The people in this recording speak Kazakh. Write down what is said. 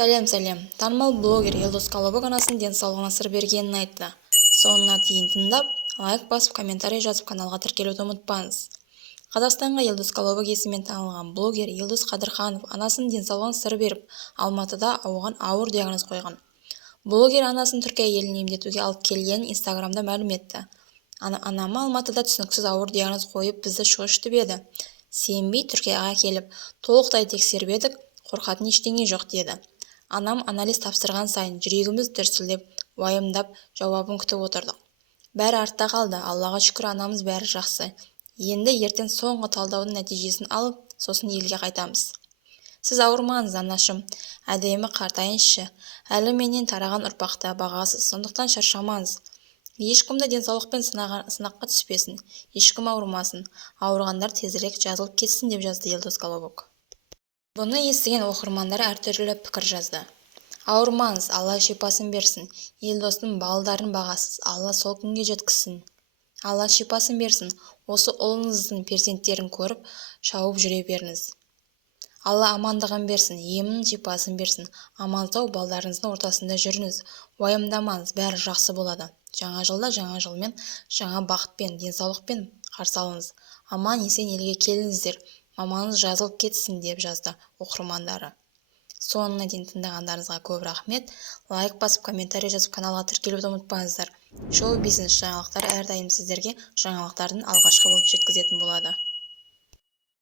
Сәлем. Танымал блогер Елдос Колобок анасының денсаулығына сыр бергенін айтты. Соңына дейін тыңдап, лайк басып, комментарий жазып каналға тіркелуді ұмытпаңыз. Қазақстанға Елдос Колобок есімімен танылған блогер Елдос Қадырханов анасының денсаулығына сыр беріп, Алматыда оған ауыр диагноз қойған. Блогер анасын Түркия еліне емдетуге алып келгенін Инстаграмда мәлім етті. Анама Алматыда түсініксіз ауыр диагноз қойып, бізді шошытып еді. Сенбей Түркияға келіп, толықтай тексеріп едік, қорқатын ештеңе жоқ деді. Анам анализ тапсырған сайын жүрегіміз дүрсілдеп, уайымдап, жауабын күтіп отырдық. Бәрі артта қалды, Аллаға шүкір, анамыз бәрі жақсы. Енді ертең соңғы талдаудың нәтижесін алып, сосын елге қайтамыз. Сіз ауырмаңыз, анашым, әдемі қартайыншы, әлі менен тараған ұрпақта бағасыз, сондықтан шаршамаңыз. Ешкімді денсаулықпен сынаққа түспесін, ешкім ауырмасын, ауырғандар тезірек жазылып кетсін деп жазды Елдос Колобок. Бұны естіген оқырмандар әртүрлі пікір жазды. Ауырмаңыз, Алла шипасын берсін, Елдостың балдарын бағасыз, Алла сол күнге жеткізсін. Алла шипасын берсін, осы ұлыңыздың перзенттерін көріп, шауып жүре беріңіз. Алла амандығын берсін, емінің шипасын берсін, аман-сау балдарыңыздың ортасында жүріңіз, уайымдамаңыз, бәрі жақсы болады. Жаңа жылда жаңа жылмен, жаңа бақытпен, денсаулықпен қарсы алыңыз. Аман есен елге келіңіздер, мамаңыз жазылып кетсін деп жазды оқырмандары. Соңына дейін тыңдағандарыңызға көп рахмет. Лайк басып, комментарий жазып, каналға тіркелуді ұмытпаңыздар. Шоу-бизнес жаңалықтар әрдайым сіздерге жаңалықтардың алғашқы болып жеткізетін болады.